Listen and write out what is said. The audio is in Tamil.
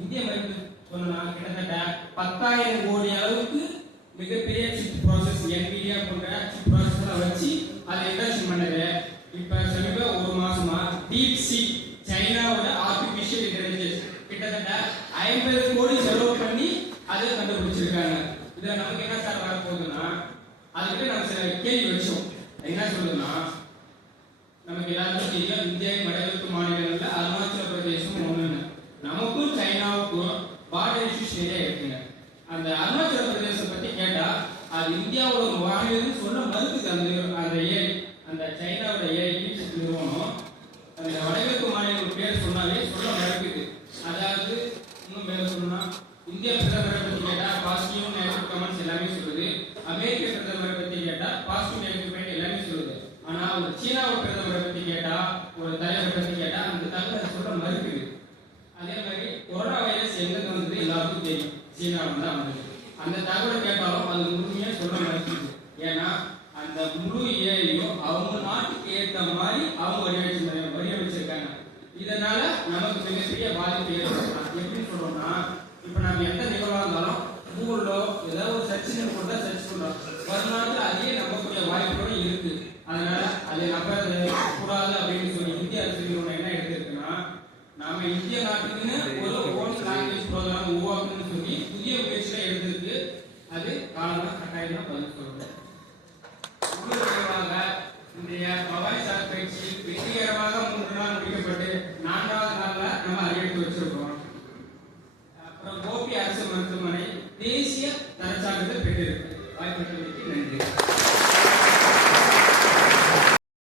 இந்திய மதிப்பு சொன்னா கிட்டத்தட்ட 10,000 கோடி அளவுக்கு மிகப்பெரிய சிப் ப்ராசஸ் NVIDIA போன்ற சிப் ப்ராசஸரை வச்சு அதை இன்வெஸ்ட் பண்ணது. இப்ப சமீப ஒரு மாசமா DeepSeek சைனாவோட ஆர்டிபிஷியல் இன்டெலிஜென்ஸ் கிட்டத்தட்ட 50 கோடி செலவு பண்ணி அதை கண்டுபிடிச்சிருக்காங்க. இதுல நமக்கு என்ன சார் வரப்போகுதுன்னா, அதுக்கிட்ட நம்ம சில கேள்வி வச்சோம். என்ன சொல்லுதுன்னா, நமக்கு எல்லாருக்கும் தெரியும் இந்தியாவின் வடகிழக்கு மாநிலங்கள்ல அருணாச்சல பிரதேசம் ஒண்ணுன்னு. நமக்கும் சைனாவுக்கும் பார்டர் இஷ்யூஸ் நிறைய இருக்குங்க. அந்த அருணாச்சல பிரதேசம் பத்தி கேட்டா அது இந்தியாவோட ஒரு மாநிலம் சொல்ல மறுக்குது. அந்த சைனாவோட நிறுவனம் அந்த வடகிழக்கு மாநிலம் பேர் சொன்னாலே சொல்ல மறுக்குது. அதாவது இன்னும் மேல சொன்னா இந்திய பிரதமரை பத்தி கேட்டா பாசிட்டிவ் நெகட்டிவ் கமெண்ட்ஸ் எல்லாமே சொல்லுது. அமெரிக்க பிரதமரை பத்தி கேட்டா பாசிட்டிவ் நெகட்டிவ் பாயிண்ட் எல்லாமே சொல்லுது. ஆனா ஒரு சீனாவை பிரதமரை பத்தி கேட்டா, ஒரு தலைவரை பத்தி கேட்டா அந்த தகவலை சொல்ல மறுக்குது. அதே மாதிரி கொரோனா வைரஸ் எங்க வந்தது எல்லாருக்கும் தெரியும், சீனாவில் தான் வந்தது. அந்த தகவலை கேட்டாலும் அது முழுமையா சொல்ல மறுக்குது. ஏன்னா அந்த முழு ஏழையும் அவங்க நாட்டுக்கு ஏற்ற மாதிரி அவங்க வடிவமைச்சிருக்காங்க. இதனால நமக்கு மிகப்பெரிய பாதிப்பு ஏற்படலாம். எப்படி சொல்றோம்னா, இப்ப நம்ம எந்த நிகழ்வா இருந்தாலும் கூகுளோ ஏதாவது ஒரு சர்ச் போட்டா சர்ச் பண்றோம், வருநாள் அதையே நம்பக்கூடிய வாய்ப்புகளும் இருக்கு. அதனால அதை நம்ப கூடாது அப்படின்னு சொல்லி இந்திய அரசு என்ன எடுத்திருக்குன்னா, நாம இந்திய நாட்டுக்குன்னு ஒரு ஓன் லாங்குவேஜ் ப்ரோக்ராம் உருவாக்கணும்னு சொல்லி புதிய முயற்சிகளை எடுத்திருக்கு. அது காலமா கட்டாயமா பதில் சொல்றோம். இன்றைய பவானி சார் பயிற்சி வெற்றிகரமாக 3 நாள் முடிக்கப்பட்டு 4வது நாள்ல நம்ம அறிவித்து வச்சிருக்கோம். அப்புறம் கோபி அரசு மருத்துவமனை தேசிய தரச்சான்றிதழ் பெற்றிருக்கு. வாய்ப்பு நன்றி.